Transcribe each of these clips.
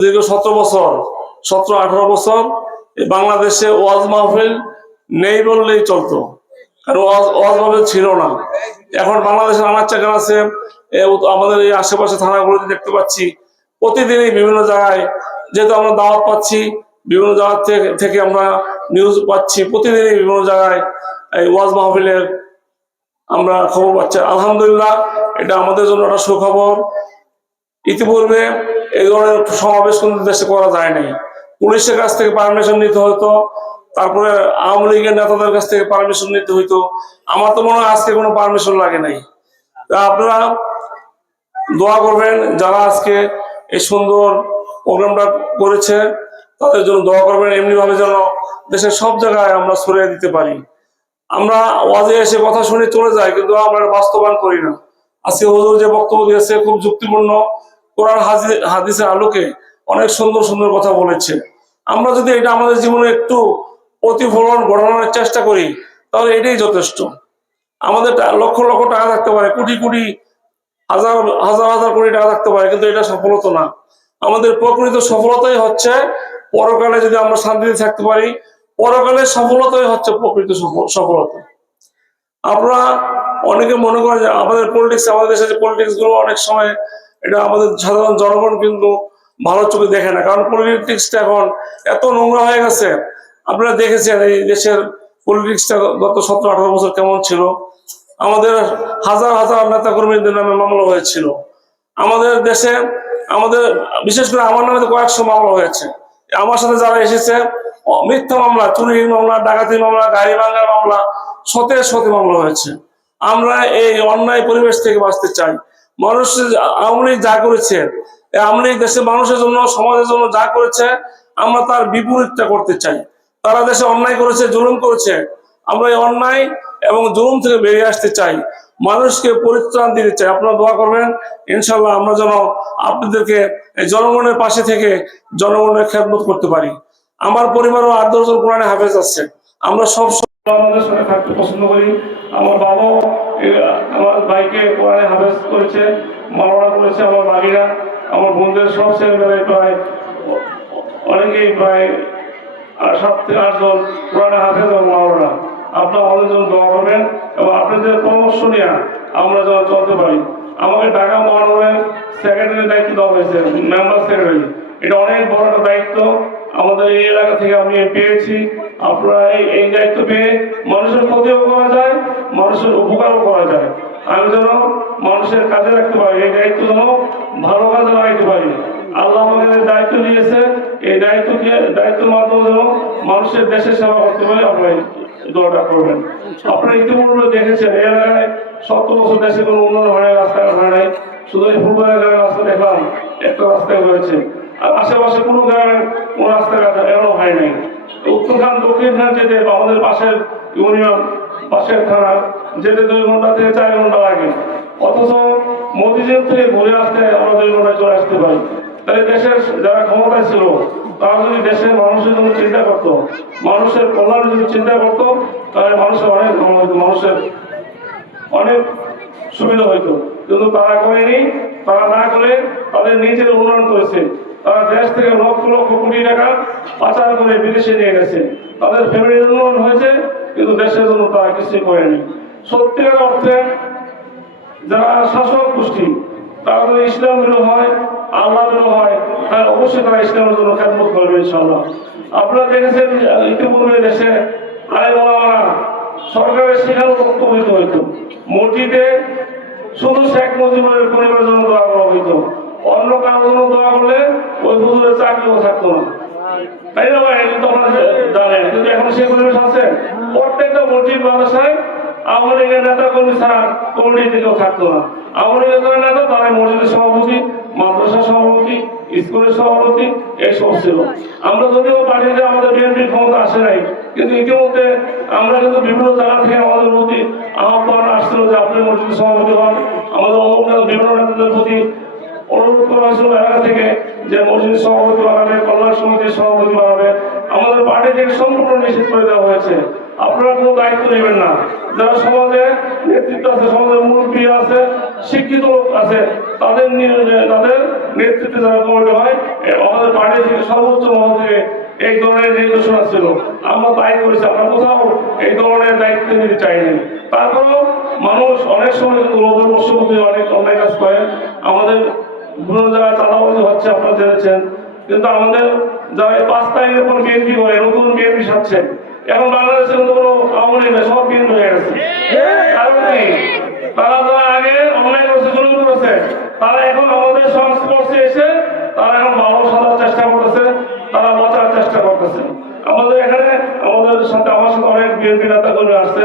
দীর্ঘ 17 বছর 17-18 বছর বাংলাদেশে ওয়াজ মাহফিল নেই বললেই চলতো, কারণ ওয়াজ মাহফিল ছিল না। এখন বাংলাদেশের আনাচে কানাচে আমাদের এই আশেপাশে থানাগুলোতে দেখতে পাচ্ছি প্রতিদিনই বিভিন্ন জায়গায়, যেহেতু আমরা দাওয়াত পাচ্ছি বিভিন্ন জায়গা থেকে আমরা নিউজ পাচ্ছি, প্রতিদিনই বিভিন্ন জায়গায় এই ওয়াজ মাহফিলের আমরা খবর পাচ্ছি। আলহামদুলিল্লাহ, এটা আমাদের জন্য একটা সুখবর। ইতিপূর্বে এই ধরনের সমাবেশ কিন্তু দেশে করা যায় নাই, পুলিশের কাছ থেকে পারমিশন নিতে হতো, তারপরে আওয়ামী লীগের নেতাদের কাছ থেকে পারমিশন নিতে হইতো। আমার তো মনে হয় আজকে কোনো পারমিশন লাগে নাই। আপনারা দোয়া করবেন, যারা আজকে এই সুন্দর প্রোগ্রামটা করেছে তাদের জন্য দোয়া করবেন, এমনি ভাবে যেন দেশের সব জায়গায় আমরা ছড়িয়ে দিতে পারি। আমরা ওয়াজে এসে কথা শুনে চলে যাই, কিন্তু আমরা বাস্তবায়ন করি না। আজকে হুজুর যে বক্তব্য দিয়েছে খুব যুক্তিপূর্ণ, কোরআন হাদিসের আলোকে অনেক সুন্দর সুন্দর কথা বলেছে। আমরা যদি এটা আমাদের জীবনে একটু প্রতিফলন ঘটানোর চেষ্টা করি তাহলে এটাই যথেষ্ট। আমাদের লক্ষ লক্ষ টাকা থাকতে পারে, কোটি কোটি হাজার হাজার হাজার কোটি টাকা থাকতে পারে, কিন্তু এটা সফলতা না। আমাদের প্রকৃত সফলতাই হচ্ছে পরকালে যদি আমরা শান্তিতে থাকতে পারি, পরকালের সফলতাই হচ্ছে প্রকৃত সফলতা। আপনারা অনেকে মনে করেন যে আমাদের পলিটিক্স, আমাদের দেশে যে পলিটিক্স গুলো অনেক সময় এটা আমাদের সাধারণ জনগণ কিন্তু ভালো চোখে দেখে না, কারণ পলিটিক্সটা এখন এত নোংরা হয়ে গেছে। আপনারা দেখেছেন এই দেশের পলিটিক্সটা গত 17-18 বছর কেমন ছিল। আমাদের হাজার হাজার নেতা কর্মীদের নামে মামলা হয়েছিল আমাদের দেশে। আমাদের বিশেষ করে আমার নামে কয়েকশো মামলা হয়েছে। আমার সাথে যারা এসেছে মিথ্যা মামলা, চুরির মামলা, ডাকাতির মামলা, গাড়ি ভাঙার মামলা, শতে শতে মামলা হয়েছে। আমরা এই অন্যায় পরিবেশ থেকে বাঁচতে চাই। মানুষ আওয়ামী লীগ যা করেছে, আওয়ামী লীগ দেশের মানুষের জন্য, সমাজের জন্য যা করেছে, আমরা তার বিপরীতটা করতে চাই। তারা দেশে অন্যায় করেছে, জুলুম করেছে, আমরা এই অন্যায় এবং জুলুম থেকে বেরিয়ে আসতে চাই, মানুষকে পরিত্রাণ দিতে চাই। আপনারা দোয়া করবেন, ইনশাল্লাহ আমরা যেন আপনাদেরকে জনগণের পাশে থেকে জনগণের খেদমত করতে পারি। আমার পরিবারও 8-10 জন কোরআনে হাফেজ আছে। আমরা সব আমাদের সাথে থাকতে পছন্দ করি। আমার বাবাও আমার ভাইকে কোরআনে হাফেজ করেছে, মাওলানা করেছে। আমার বাগিরা, আমার বোনদের সব ছেলেমেয়েরাই প্রায় অনেকেই প্রায় 7 থেকে 8 জন কোরআনে হাফেজ এবং মাওলানা। আপনারা আমাদের জন্য দোয়া করবেন এবং আপনাদের পরামর্শ নিয়ে আমরা যেন চলতে পারি। আমাকে ঢাকা মহানগরের সেক্রেটারির দায়িত্ব দেওয়া হয়েছে, মেম্বার সেক্রেটারি। এটা অনেক বড় একটা দায়িত্ব আমাদের এই এলাকা থেকে আমি পেয়েছি। আপনারা এই দায়িত্ব পেয়ে মানুষের ক্ষতিও করা যায়, মানুষের উপকারও করা যায়। আমি যেন মানুষের কাজে রাখতে পারি, এই দায়িত্ব যেন ভালো কাজে লাগাইতে পারি। আল্লাহ আমাকে দায়িত্ব দিয়েছে, এই দায়িত্বের মাধ্যমে যেন মানুষের দেশের সেবা করতে পারি। আপনারা দোয়াটা করবেন। আপনারা ইতিপূর্বে দেখেছেন এই এলাকায় 70 বছর দেশে কোনো উন্নয়ন হয় নাই, রাস্তাঘাট হয় নাই। শুধু এই ফুলবাড়ি গ্রামের রাস্তা দেখলাম, একটা রাস্তায় হয়েছে, আর আশেপাশে কোনো গ্রামে কোনো রাস্তাঘাট এখনো হয় নাই। উত্তরখান দক্ষিণ খান যেতে আমাদের পাশের ইউনিয়ন, পাশের থানা যেতে 2 ঘন্টা থেকে 4 ঘন্টা লাগে, অথচ মতিঝিল থেকে ঘুরে আসতে আমরা 2 ঘন্টায় চলে আসতে পারি। তাই দেশের যারা ক্ষমতায় ছিল তারা যদি দেশের মানুষের জন্য চিন্তা করতো, মানুষের কল্যাণের জন্য চিন্তা করতো, তাহলে মানুষের অনেক ভালো হইতো, মানুষের অনেক সুবিধা হইতো। কিন্তু তারা করেনি। তারা না করে তাদের নিজের উন্নয়ন করেছে। তারা দেশ থেকে লক্ষ লক্ষ কোটি টাকা পাচার করে বিদেশে নিয়ে গেছে। তাদের ফ্যামিলির উন্নয়ন হয়েছে, কিন্তু দেশের জন্য তারা কিছুই করেনি। সত্যিকার অর্থে যারা শাসক গোষ্ঠী তারা যদি ইসলাম বিরোধী হয়, আল্লাহ বিরোধী হয়, তাহলে অবশ্যই তারা ইসলামের জন্য খেদমত করবে ইনশাআল্লাহ। আপনারা দেখেছেন ইতিপূর্বে দেশে আলেম ওলামারা সরকারের সেখানেও বক্তব্য দিতে হইতো, মসজিদে শুধু শেখ মুজিবের পরিবারের জন্য দোয়া করা হইতো, অন্য কারোর জন্য দোয়া করলে ওই হুজুরের চাকরিও থাকতো না। তাই না ভাই? কিন্তু আপনারা জানেন, কিন্তু এখন সেই পরিবেশ আছে। প্রত্যেকটা মসজিদ মাদ্রাসায় আওয়ামী লীগের নেতা কর্মী ছাড়া কমিটি থেকেও থাকতো না। আওয়ামী লীগের যারা নেতা তারা মসজিদের সভাপতি, মাদ্রাসার সভাপতি, স্কুলের সভাপতি, এইসব ছিল। আমরা যদিও পার্টিতে আমাদের বিএনপির ক্ষমতা আসে নাই, কিন্তু ইতিমধ্যে আমরা কিন্তু বিভিন্ন জায়গা থেকে আমাদের প্রতি আহ্বান আসছিল যে আপনি মসজিদের সভাপতি হন। আমাদের অমুক বিভিন্ন নেতাদের প্রতি অনুরোধ করা হয়েছিল এলাকা থেকে যে মসজিদের সভাপতি বানাবে, কল্যাণ সমিতির সভাপতি বানাবে। আমাদের পার্টি থেকে সম্পূর্ণ নিষেধ করে দেওয়া হয়েছে। আপনারা কোনো দায়িত্ব নেবেন না। যারা সমাজে নেতৃত্ব আছে, সমাজের মুরব্বী আছে, শিক্ষিত লোক আছে, তাদের নেতৃত্বে যারা কমিটি হয়, আমাদের পার্টি থেকে সর্বোচ্চ মহল থেকে এই ধরনের নির্দেশনা ছিল। আমরা তাই করেছি, আমরা কোথাও এই ধরনের দায়িত্ব নিতে চাইনি। তারপরেও মানুষ অনেক সময় কিন্তু লোভের বশবর্তী অনেক অন্যায় কাজ করে। আমাদের বিভিন্ন জায়গায় চাঁদাবাজি হচ্ছে, আপনারা জেনেছেন। কিন্তু আমাদের যারা 5 তারিখের পর বিএনপি করে, নতুন বিএনপি সাজছে। এখন বাংলাদেশে কিন্তু কোনো আওয়ামী লীগ নেই, সব বিএনপি হয়ে গেছে। কারণ কি? তারা যারা আগে অন্যায় করেছে, জুলুম করেছে, তারা এখন আমাদের সংস্পর্শে এসে তারা এখন ভালো সাজার চেষ্টা করতেছে, তারা বাঁচার চেষ্টা করতেছে। আমাদের এখানে আমার সাথে অনেক বিএনপি নেতা করে আসছে,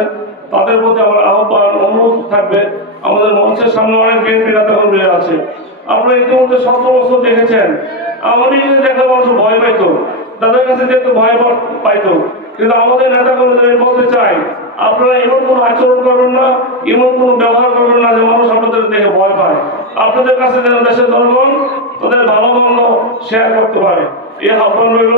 তাদের প্রতি আমার আহ্বান অনুরোধ থাকবে। আমাদের মঞ্চের সামনে অনেক বিএনপি নেতা কর্মী আছে। আপনারা ইতিমধ্যে 17 বছর দেখেছেন, আওয়ামী লীগের দেখলে মানুষ ভয় পাইতো, তাদের কাছে যেহেতু ভয় পাইতো। কিন্তু আমাদের নেতা কর্মীদের বলতে চাই, আপনারা এমন কোনো আচরণ করবেন না, এমন কোনো ব্যবহার করবেন না যে মানুষ আপনাদের দেখে ভয় পায়। আপনাদের কাছে যেন দেশের জনগণ তাদের ভালো মন্দ শেয়ার করতে পারে, এই আহ্বান রইল।